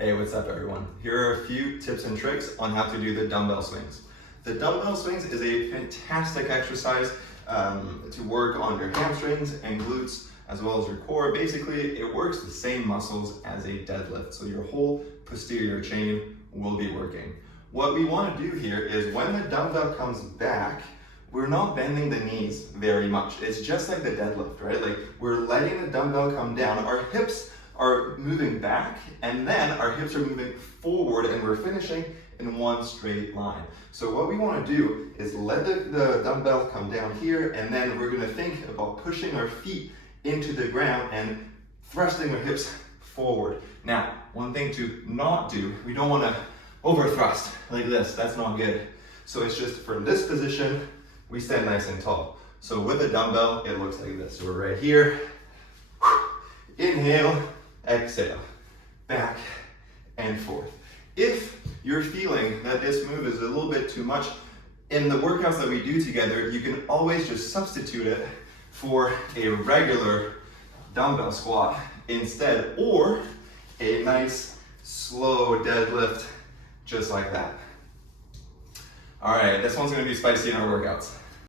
Hey, what's up everyone? Here are a few tips and tricks on how to do the dumbbell swings. The dumbbell swings is a fantastic exercise to work on your hamstrings and glutes as well as your core. Basically, it works the same muscles as a deadlift, so your whole posterior chain will be working. What we want to do here is when the dumbbell comes back, we're not bending the knees very much. It's just like the deadlift, right? Like we're letting the dumbbell come down, our hips are moving back, and then our hips are moving forward, and we're finishing in one straight line. So what we want to do is let the dumbbell come down here, and then we're going to think about pushing our feet into the ground and thrusting our hips forward. Now, one thing to not do, we don't want to over thrust like this. That's not good. So it's just from this position, we stand nice and tall. So with a dumbbell, it looks like this. So we're right here. Inhale, exhale, back and forth. If you're feeling that this move is a little bit too much, in the workouts that we do together, you can always just substitute it for a regular dumbbell squat instead, or a nice slow deadlift just like that. All right, this one's gonna be spicy in our workouts.